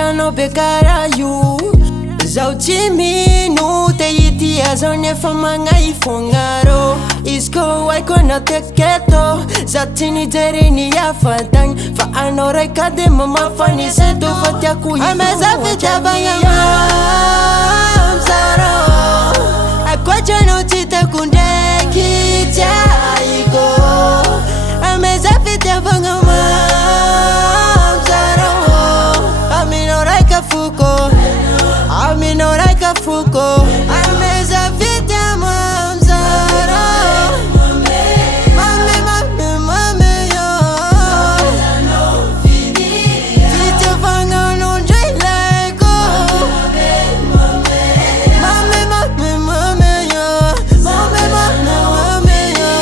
tianao be karaha io. Zaho tsy mino te itia zao nefa magnay fogna rô. Izy koa haiko anao teketo, zaho tsy nijery ny hafatagny, fa anao raika de mamafany seto fa tiako ameza fitiavagna mamzarô. Akoatranao tsy tiako ndraiky tiaiko, ameza fitiavagna mamzarô. Aminao raika foko, aminao raika foko, ameza fitia mamzarô. Mame mame mame yo, fitiavagna nondray laiko. Mame mame mame yo, mame mame mame yo.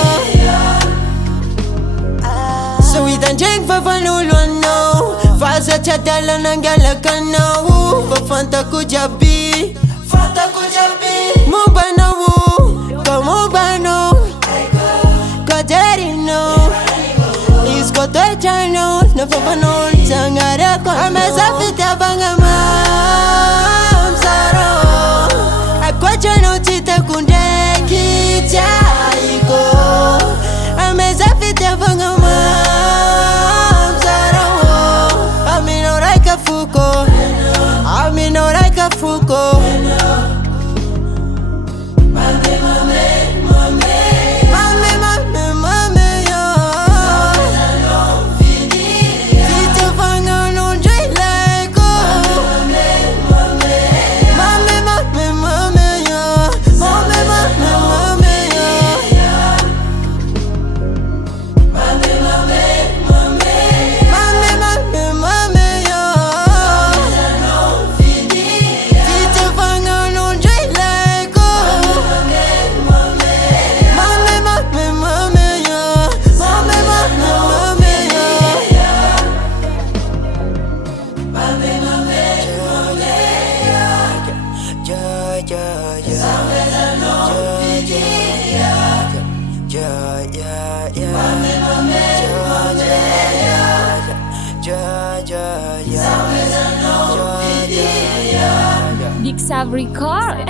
So hitandregny vavan'olo anao, fa za tsy adala nangalaka anao. Fa fantako jiaby, fantako jiaby mombanao, ka mombanao, ka jerinao. Izy koa toetranao na vavanao zagnarako, ameza fitiavagna mamzarô. Akoatranao tsy tiako ndraiky tiaiko, ameza fitiavagna mamzarô. Aminao raika foko, aminao raika foko. Mame mame mame, mame mame mame yo, fitiavagna nondray laiko. Mame mame mame yo, mame mame mame yo. Mame mame mame, mame mame mame yo, fitiavagna nondray laiko. Mame mame mame yo, mame mame mame yo. Mame mame mame yo, yeah yeah yeah, yeah yeah yeah. Mame mame mame yo, yeah yeah yeah. Big Sav Record.